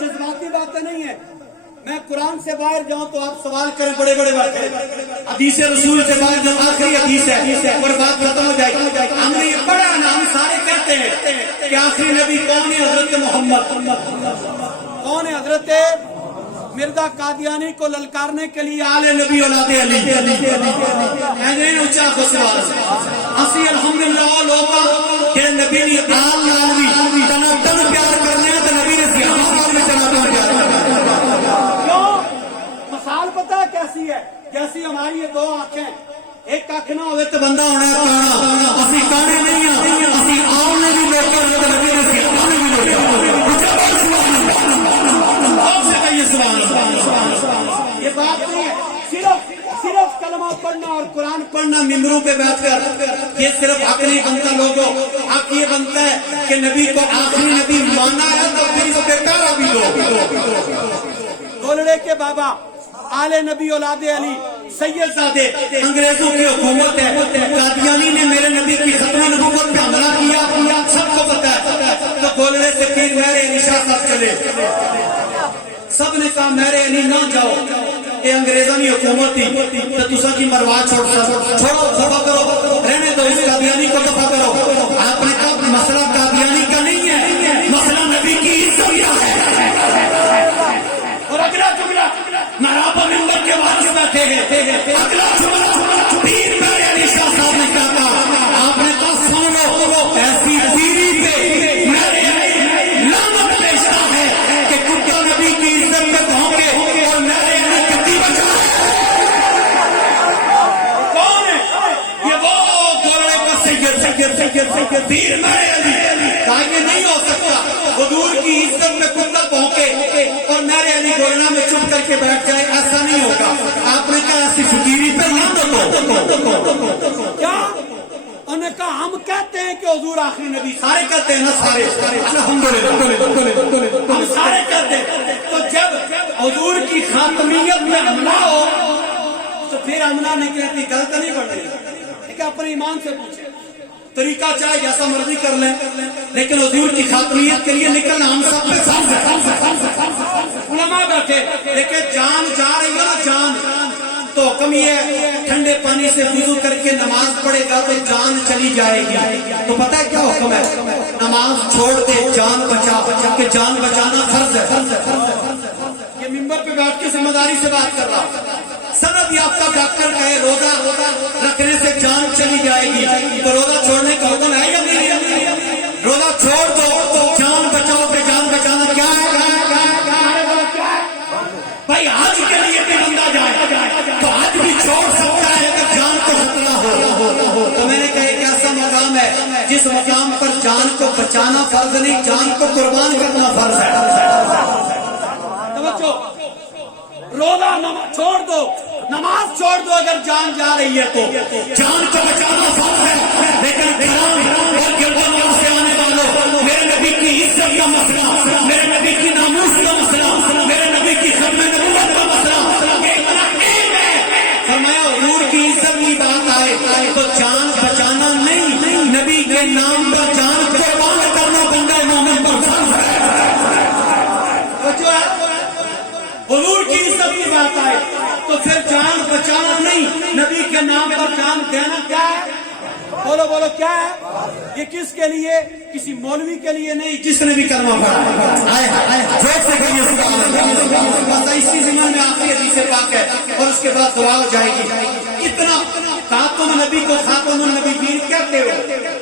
جذباتی باتیں نہیں ہیں. میں قرآن سے باہر جاؤں تو آپ سوال کریں بڑے بڑے باتیں. حدیث رسول سے باہر جب آخری حدیث ہے اور بات ختم ہو جائے گی. ہم نے یہ پڑھا نا، ہم سارے کہتے ہیں کہ آخری نبی کون ہے؟ حضرت محمد. کون ہے؟ حضرت مرزا قادیانی کو للکارنے کے لیے آل نبی اولاد علی. اونچا سوال اسی الحمدللہ لوگ کہ نبی آل نبی تن پیار کرنے تو نبی نے سیاح میں چلا کیوں؟ مثال پتہ کیسی ہے؟ جیسی ہماری یہ 2 آنکھیں، ایک آنکھ نہ ہوئے تو بندہ ہونا ہے کانا. اسی کانے نہیں ہیں، اسی آل نے بھی لوگ نبی نے سیاح میں بھی لوگ. کہیے سبحان اللہ. یہ بات نہیں ہے صرف کلمہ پڑھنا اور قرآن پڑھنا ممبروں پہ بیٹھ کر یہ صرف حق نہیں بنتا. لوگوں حق یہ بنتا ہے کہ نبی کو آخری نبی مانا ہے تو پھر اس پہ پیارا بھی دو. گولڑے کے بابا آل نبی اولاد علی سید زادے انگریزوں کی حکومت ہے. قادیانی نے میرے نبی کی ختم نبوت پہ حملہ کیا, سب کو پتا ہے. تو گولڑے سے پھر میرے علی شاہ صاحب چلے, سب نے کہا میرے علی نہ جاؤ, یہ انگریزانی حکومت تھی تو تسا کی مروا چھوڑو دفع کرو, رہنے دو اس قادیانی کو دفع کرو. آپ نے کہا مسئلہ قادیانی کا نہیں ہے, مسئلہ نبی کی عزت ہے. اور اگلا جملہ نارابا ممبر کے وارث بیٹھے ہیں, اگلا جملہ پیر میرے علی شاہ صاحب نے کہا, آپ نے کہا سنو ایسی پیری پہ میرے علی لعنت بھیجتا ہے کہ کتا نبی کی عزت میں بھونکے اور میرے علی کتی بچا ہے. کون ہے یہ؟ وہ گولڑے کا سید پیر میرے علی. کہا یہ نہیں ہو سکتا, حضور کی عزت میں کتا بھونکے اور میرے علی گولنا میں چپ کر کے بیٹھ جائے, ایسا نہیں ہوگا. آپ نے کہا ایسی فقیری پہ نہ دو. کیا انہوں نے کہا ہم کہتے ہیں کہ حضور آخری نبی, سارے کہتے ہیں نا, سارے الحمدللہ ہم سارے کہتے ہیں. تو جب حضور کی خاتمیت میں حملہ ہو تو پھر حملہ نہیں کہتی, غلط نہیں بڑھ رہی, لیکن اپنے ایمان سے پوچھے. طریقہ چاہے جیسا مرضی کر لیں, لیکن حضور کی خاتمیت کے لیے نکلنا ہم سب پہ فرض ہے. علماء بیٹھے, لیکن جان جا رہی ہے نا جان, تو حکم یہ ہے ٹھنڈے پانی سے وضو کر کے نماز پڑھے گا تو جان چلی جائے گی. تو پتہ ہے کیا حکم ہے؟ نماز چھوڑ دے, جان بچا, کہ جان بچانا فرض ہے. یہ ممبر پہ بیٹھ کے ذمہ داری سے بات کر رہا. سند یافتہ ڈاکٹر کہے روزہ رکھنے سے جان چلی جائے گی, تو روزہ چھوڑنے کا حکم ہے یا نہیں؟ روزہ چھوڑ دو, جان بچاؤ. پہ جان بچانا کیا ہے بھائی؟ آج کے لیے بھی بندہ جائے تو آج بھی چھوڑ سکتا ہے اگر جان کو خطرہ ہو. تو میں نے کہا ایک ایسا مقام ہے جس مقام پر جان کو بچانا فرض نہیں, جان کو قربان کرنا فرض ہے. روزہ چھوڑ دو, نماز چھوڑ دو اگر جان جا رہی ہے تو. جان کو بچانا فرض ہے, لیکن گرام اور گردوں سے آنے والوں, میرے نبی کی عزت کا مسئلہ, میرے نبی کی ناموس کا مسئلہ, میرے نبی کی ختم نبوت کا مسئلہ ایک ہے. فرمایا حضور کی عزت کی بات آئے تو جان بچانا نہیں, نبی کے نام پر جان قربان کرنا بندہ مومن پر فرض ہے. حضور کی عزت کی بات آئے تو پھر جان بچانا نہیں, نبی کے نام پر جان دینا کیا ہے؟ بولو بولو کیا ہے؟ یہ کس کے لیے؟ کسی مولوی کے لیے نہیں, جس نے بھی کلمہ پڑھا. اسی زمین میں آخری حدیث پاک ہے اور اس کے بعد دعا ہو جائے گی. اتنا خاتم نبی کو خاتم النبیین کہتے ہو,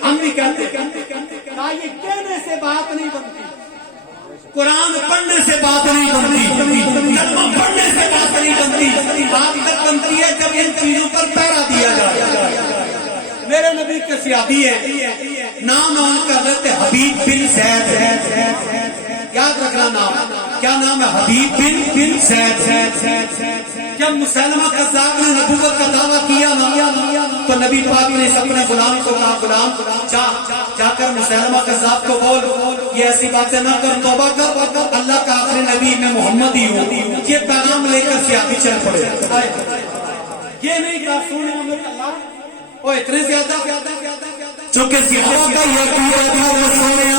ہم بھی کہتے ہیں. یہ کہنے سے بات نہیں بنتی, قرآن پڑھنے سے بات نہیں بنتی, کلمہ پڑھنے سے بات نہیں بنتی. بات تب بنتی ہے جب ان چیزوں پر پہرا دیا جائے. میرے نبی کے صحابی ہے, نام ان کا حضرت حبیب بن زید. یاد رکھنا نام, کیا نام ہے؟ حبیب بن زید. جب مسلمہ قذاب نے نبوت کا دعویٰ کیا تو نبی پاک نے اپنے غلام کو کہا, غلام جا کر مسلمہ قذاب کو بول, یہ ایسی باتیں نہ کر, توبہ کر, اللہ کا آخری نبی میں محمد ہی ہوں. یہ پیغام لے کر صحابی چل پڑے. یہ نہیں کہا سونے میں اللہ وہ اتنے زیادہ چونکہ صحابہ کا یہ پورا سونے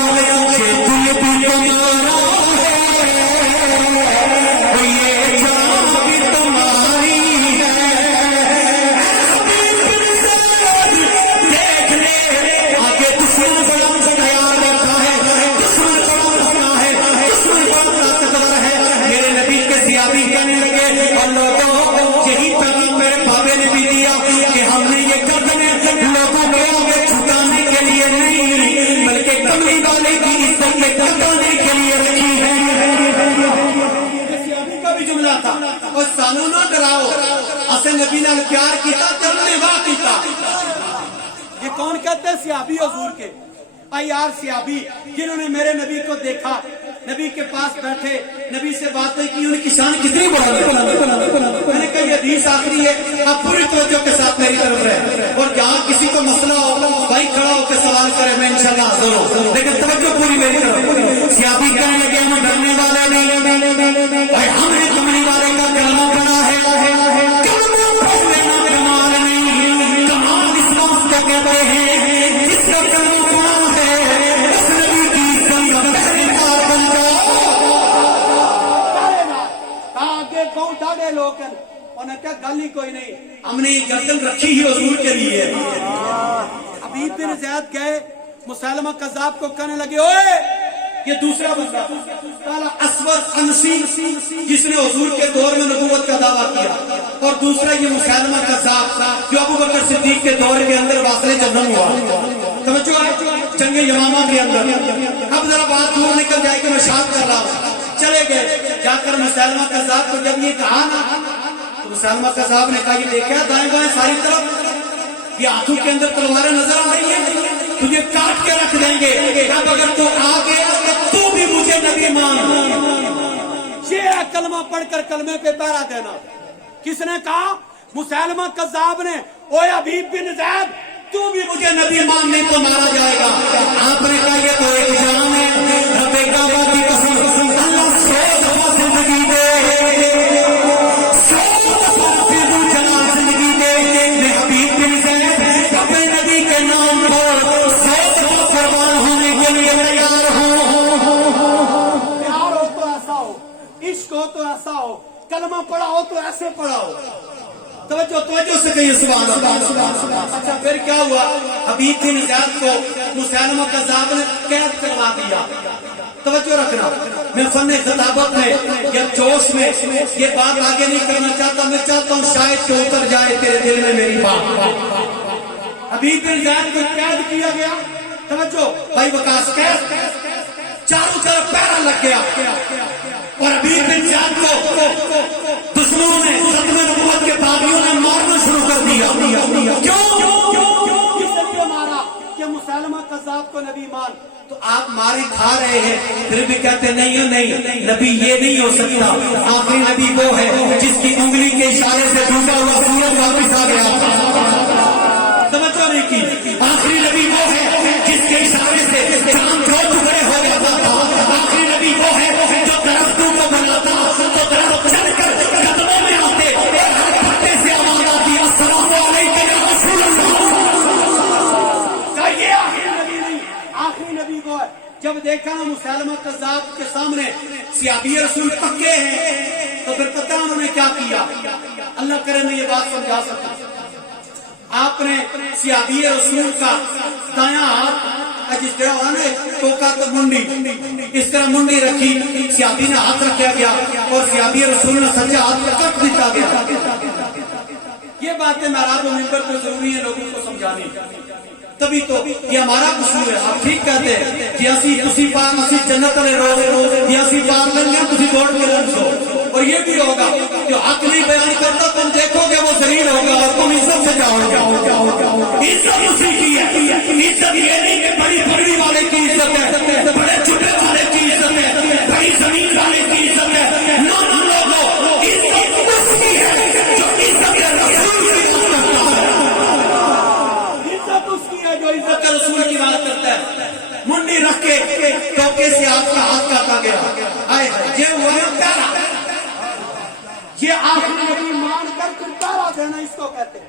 نبی نے پیار کیتا, چلنے واہ کیتا. یہ کون کہتے ہیں؟ صحابی حضور کے. یار صحابی جنہوں نے میرے نبی کو دیکھا, نبی کے پاس بیٹھے, نبی سے باتیں کی, ان کی شان کتنی بڑھائی. میں نے کہا یہ حدیث آخری ہے, آپ پوری توجہ کے ساتھ میری طرف رہے, اور جہاں کسی کو مسئلہ ہو بھائی کھڑا ہو کے سوال کرے, میں انشاءاللہ حاضر ہوں, لیکن توجہ پوری میری طرف. صحابی کہنے لگے ہم ڈرنے والے نہیں بھائی, ہم نے کملی والے کا کلمہ پڑھا ہے, کلمہ پڑھنے کا کمال نہیں, کمال اس وقت کو کہتے ہیں جس کا کلمہ پڑھا ہے اس نبی کی عزت کا پہلے کار بن جاؤ. آگے کون ڈاڑے لوگ ہیں, انہوں نے کہا گل ہی کوئی نہیں, ہم نے یہ گردن رکھی ہی حضور کے لیے. حبیب بن زید گئے, مسلمہ کذاب کو کہنے لگے اوئے یہ دوسرا بندہ کالا اسود انسی جس نے حضور کے دور میں نبوت کا دعویٰ کیا, اور دوسرا یہ مسلمہ کذاب جو ابو بکر صدیق کے دور کے اندر واصل جنم ہوا. توجہ ہے جنگ یمامہ کے اندر. اب ذرا بات دور نکل جائے کہ میں شاد کر رہا ہوں. چلے گئے جا کر مسلمہ کذاب کو جب یہ کہا نا, تو مسلمہ کذاب نے کہا یہ دیکھا دائیں بائیں ساری طرف یہ ہاتھوں کے اندر تلواریں نظر آ رہی ہیں, تجھے کاٹ کے رکھ دیں گے. اب اگر تو آ گیا تو تو بھی مجھے نبی مان. یہ کلمہ پڑھ کر کلمے پہ پہرا دینا. کس نے کہا؟ مسلمہ کذاب نے. اوے حبیب بن زید تو بھی مجھے نبی مان, نہیں تو مارا جائے گا. آپ نے کہا یہ تو ایک جان ہے, رب کعبہ کی قسم اللہ 100 دفعہ زندگی دے, 100 دفعہ فضل جلال زندگی دے, میں حبیب بن زید اپنے نبی کے نام پر 100 دفعہ قربان ہونے کے لیے تیار ہوں. پیار ہو تو ایسا ہو, عشق ہو تو ایسا ہو, کلمہ پڑھا ہو تو ایسے پڑھا ہو. توجہ سے کہیے سبحان اللہ. اچھا پھر کیا ہوا؟ حبیب بن زید کو مسلمہ کذاب نے قید کروا دیا. توجہ رکھنا, میں فن خطابت میں یا جوش میں یہ بات آگے نہیں کرنا چاہتا, میں چاہتا ہوں شاید کہ اتر جائے تیرے دل میں میری بات. حبیب بن زید کو قید کیا گیا. توجہ بھائی وقاص, قید چاروں طرف پہرا لگ گیا, اور حبیب بن زید کو دشمنوں نے ختم نبوت کے باغیوں نے مارنا شروع کر دیا. کیوں؟ اس لیے مارا کہ مسلمہ کذاب کو نبی مان. تو آپ ماری کھا رہے ہیں, پھر بھی کہتے نہیں نبی یہ نہیں ہو سکتا. آخری نبی وہ ہے جس کی انگلی کے اشارے سے ڈوبا ہوا سورج واپس آ گیا. توجہ نہیں کی. آخری نبی وہ ہے جس کے اشارے سے چاند 2 ٹکڑے ہو جاتا تھا. آخری نبی وہ ہے جو درختوں کو بناتا تو درخت چڑھ کر قدموں میں آتے اور ہر پتے سے آواز آتی السلام علیکم یا رسول اللہ. یہ آخری نبی نہیں, آخری نبی وہ ہے. جب دیکھا نا مسلمہ کذاب کے سامنے صحابی رسول پکے ہیں, تو پھر پتہ انہوں نے کیا کیا. اللہ کرے میں یہ بات سمجھا سکتا. آپ نے صحابی رسول کا دایاں ہاتھ جس طرح ہونا نا ٹوکا تو منڈی, اس طرح منڈی رکھی, صحابی نے ہاتھ رکھا گیا اور صحابی رسول نے سجا ہاتھ کٹ دیتا گیا. یہ باتیں معراج و منبر پہ ضروری ہے لوگوں کو سمجھانی, تبھی تو یہ ہمارا قصور ہے. آپ ٹھیک کہتے ہیں کہ اسی پاک اسی جنت والے روز یا اسی پاک لنگر تسی دوڑ کے لنسو, اور یہ بھی ہوگا جو حق نہیں بیان کرتا تم دیکھو گے وہ ذلیل ہوگا اور تم عزت سے جاؤ گے. عزت اسی کی ہے. عزت یہ نہیں کہ بڑی پگڑی والے کی عزت ہے, بڑے چھٹے والے کی عزت ہے, بڑی زمین والے کی عزت ہے. نو لوگوں, عزت اس کی ہے جو عزت رسول کی بات کرتا ہے. عزت اس کی ہے جو عزت رسول کی بات کرتا ہے. منڈی رکھ کے ٹوکے سے آپ کا ہاتھ کاٹا گیا. یہ ہوا پیارا, یہ آخری نبی مان کر پھر پیارا دینا اس کو کہتے ہیں.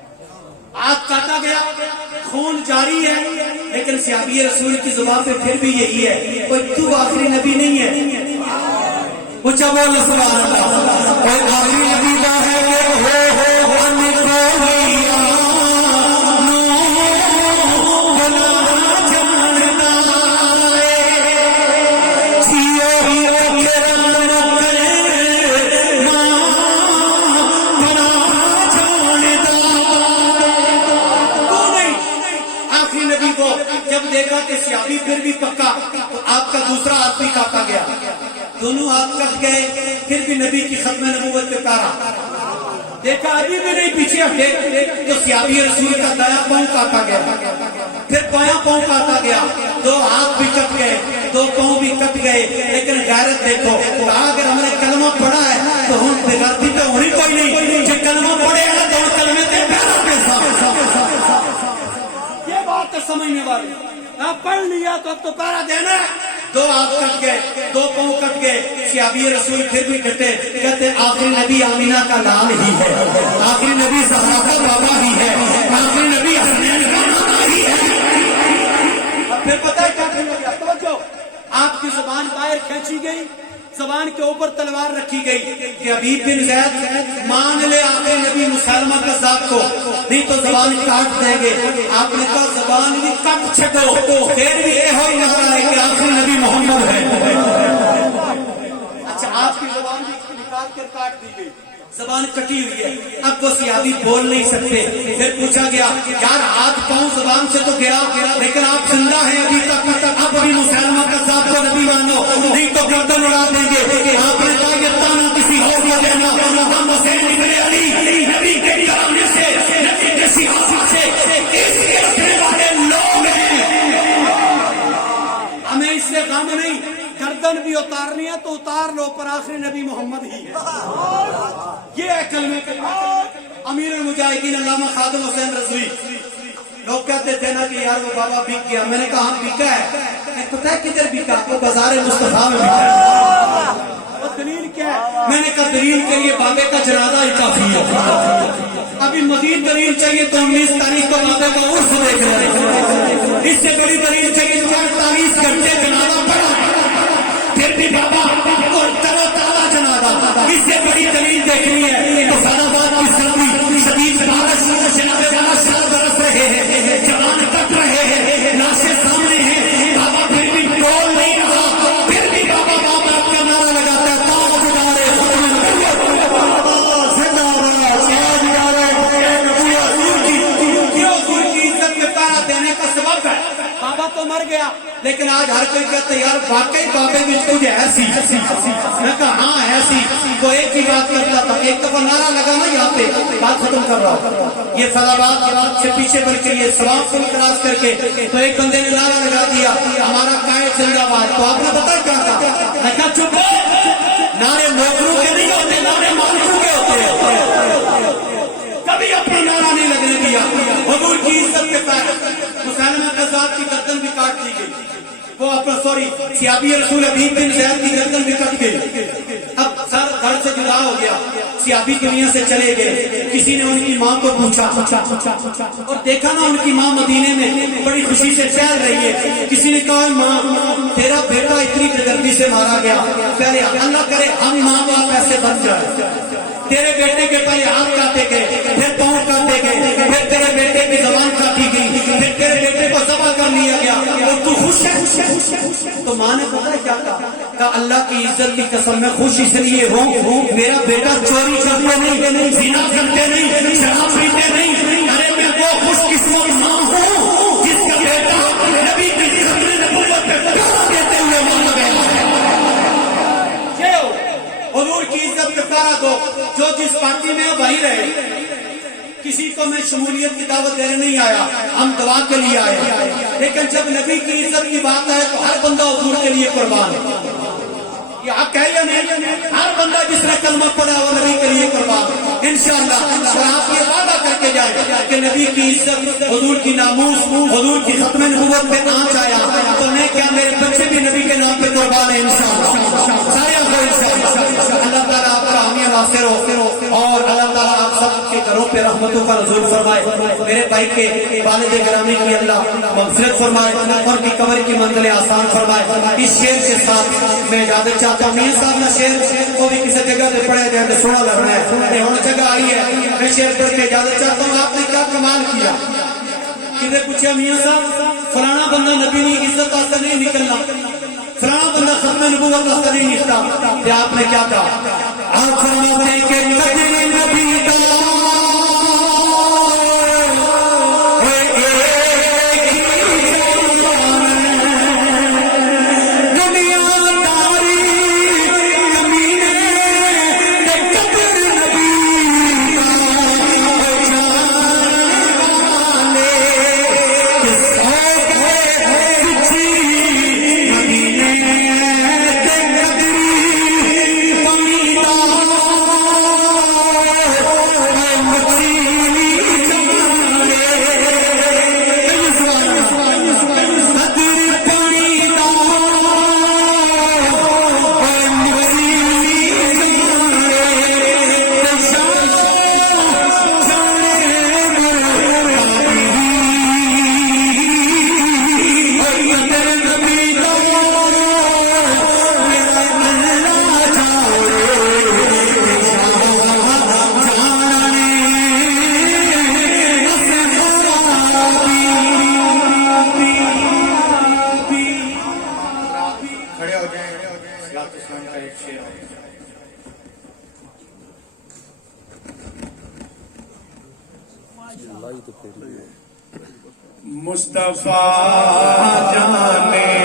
ہاتھ کاٹا گیا, خون جاری ہے, لیکن صحابی رسول کی زبان پہ پھر بھی یہی ہے, کوئی تو آخری نبی نہیں ہے. اچھا بول سبحان اللہ. کوئی آخری نبی کا ہے صحابی پھر بھی پکا, تو آپ کا دوسرا ہاتھ بھی کاٹا گیا. دونوں ہاتھ کٹ گئے, پھر بھی نبی کی ختم نبوت پہ پارا. دیکھا ابھی بھی نہیں پیچھے ہٹے, تو صحابی رسول کا دایاں پاؤں کاٹا گیا, پھر بایاں پاؤں کاٹا گیا, 2 ہاتھ بھی کٹ گئے. دو پاؤں بھی کٹ گئے لیکن غیرت دیکھو کہا اگر ہم نے کلمہ پڑھا ہے تو ہم بغیرتی تو ہونی کوئی نہیں جو کلمہ پڑھے گا تو کلمے تے پیرا پیسہ یہ بات تو سمجھنے والی پڑھ لیا تو اب تو پیرا دینا ہے دو ہاتھ کٹ گئے دو پاؤں کٹ گئے صحابی رسول پھر بھی کٹے کہتے آخری نبی آمینہ کا لال ہی ہے آخری نبی زہرا کا بابا ہی ہے آخری نبی حسنین کا ماما ہی ہے پھر پتہ ہے کیا کرنا گیا توجہ آپ کی زبان باہر کھینچی گئی زبان کے اوپر تلوار رکھی گئی کہ حبیب بن زید مان لے آخری نبی مسلمہ کذاب کو نہیں تو زبان کاٹ دیں گے آپ نے کہا زبان بھی کٹ چھٹو پھر بھی یہ ہوئی نظر آئے کہ آخری نبی محمد ہے اچھا آپ کی زبان بھی نکال کر کاٹ دی گئی زبان کٹی ہوئی ہے اب وہ صحابی بول نہیں سکتے پھر پوچھا گیا یار ہاتھ پاؤں زبان سے تو گیا لیکن آپ زندہ ہیں ابھی تک اب ابھی مسلمہ کذاب کو نبی مانو نہیں تو گردن اڑا دیں گے آپ نے کہا یہ تانا کسی اور کو دینا ہم حسین ابن علی نبی کے کلام سے نبی کے صحابہ سے اس کے رکھنے والے لوگ ہیں ہمیں اس سے غم نہیں گردن بھی اتارنی ہے تو اتار لو پر آخری نبی محمد ہی ہے یہ ہے کلمے کے امیر المجاہدین علامہ خادم حسین رضوی لوگ کہتے تھے نا کہ یار وہ بابا بک گیا میں نے کہا ہم بکا ہے پتہ ہے کدھر بکا وہ بازار مصطفیٰ میں بکا ہے دلیل کیا ہے میں نے کہا دلیل کے لیے بابے کا جنازہ ہی کافی ہے ابھی مزید دلیل چاہیے تو 19 تاریخ کو بابے کا عرس دیکھ رہے ہیں اس سے بڑی دلیل چاہیے 48 گھنٹے جنازہ پڑا پھر بھی بابا اور ترو تازہ جنازہ اس سے بڑی دلیل دیکھنی ہے تو سادہ بات کی سردی شدید بارش جناب والا شراب برس رہے ہیں جوان کٹ رہے ہیں لاشیں سامنے ہیں بابا پھر بھی ڈول نہیں رہا پھر بھی بابا بابا کا نعرہ لگاتا ہے تاج دارے بابا تو مر گیا لیکن آج ہر کوئی کہتا ہے یار واقعی بابے میں تجھے ایسی میں کہا ہاں ایسی وہ ایک ہی بات کرتا تھا ایک دفعہ نعرہ لگا نا یہاں پہ بات ختم کر رہا یہ فضاباد سے پیچھے بڑھ کے یہ سواب کو کراس کر کے تو ایک بندے نے نعرہ لگا دیا ہمارا قائد زندہ باد تو آپ نے پتا کیا کہا میں کہا چپ نعرے نوکروں کے نہیں ہوتے نعرے مالکوں کے ہوتے ہیں کبھی اپنا نعرہ نہیں لگنے دیا حضور کی عزت کے پاس مسلمہ کذاب کی گردن بھی کاٹ دی گئی وہ اپنا صحابی رسول حبیب بن زید کی گردن بھی کٹ گئی اب سر دھڑ سے جدا ہو گیا صحابی دنیا سے چلے گئے کسی نے ان کی ماں کو پوچھا اور دیکھا نا ان کی ماں مدینے میں بڑی خوشی سے چہل رہی ہے کسی نے کہا ماں تیرا بیٹا اتنی بےدردی سے مارا گیا پہلے اللہ کرے ہم ماں باپ ایسے بن جائے تیرے بیٹے کے پہلے ہاتھ کاٹے گئے پھر پاؤں کاٹے گئے پھر تیرے بیٹے کی زبان کاٹی گئی پھر تیرے بیٹے کو ذبح کر لیا گیا اور تو خوش ہے تو ماں نے پتا کیا کہا اللہ کی عزت کی قسم میں خوش اس لیے ہوں میرا بیٹا چوری کرتے نہیں زنا کرتے نہیں شراب پیتے نہیں ارے میں وہ خوش قسمت ماں ہوں جس کا بیٹا نبی کی ختم نبوت پہ پیغام دیتے ہوئے مانا گیا حضور کی عزت کا پیارا دو جو جس پارٹی میں وہی رہے کسی کو میں شمولیت کی دعوت دینے نہیں آیا ہم دعا کے لیے آئے لیکن جب نبی کی عزت کی بات ہے تو ہر بندہ حضور کے لیے قربان ہے یہ حق ہے یا نہیں ہر بندہ جس نے کلمہ پڑھا وہ نبی کے لیے قربان انشاءاللہ اور آپ یہ وعدہ کر کے جائیں کہ نبی کی عزت حضور کی ناموس حضور کی ختم نبوت پہ آنچ آیا تو میں کیا میرے بچے بھی نبی کے نام پہ قربان ہیں انشاءاللہ سارے اللہ تعالیٰ آپ کا حامی ناصر ہو اور اللہ تعالیٰ آپ سب کے گھروں پہ رحمتوں کا نزول فرمائے میرے بھائی کے والد گرامی کی اللہ مغفرت فرمائے اور کی قبر کی منزلیں آسان فرمائے اس شعر کے ساتھ میں اجازت چاہتا ہوں میاں صاحب نے شعر کو بھی کسی جگہ پہ پڑھے جائے تو سونا لگنا ہے ہوں جگہ آئی ہے میں شعر پڑھ کے اجازت چاہتا ہوں آپ نے کیا کمال کیا کسی پوچھا میاں صاحب فلانا بندہ نبی کی عزت واسطے نہیں نکلنا فلانا بندہ ختم نبوت واسطے نہیں نکلتا کہ آپ نے کیا کہا آپ فرماتے ہیں کہ نبی کا مصطفیٰ جانے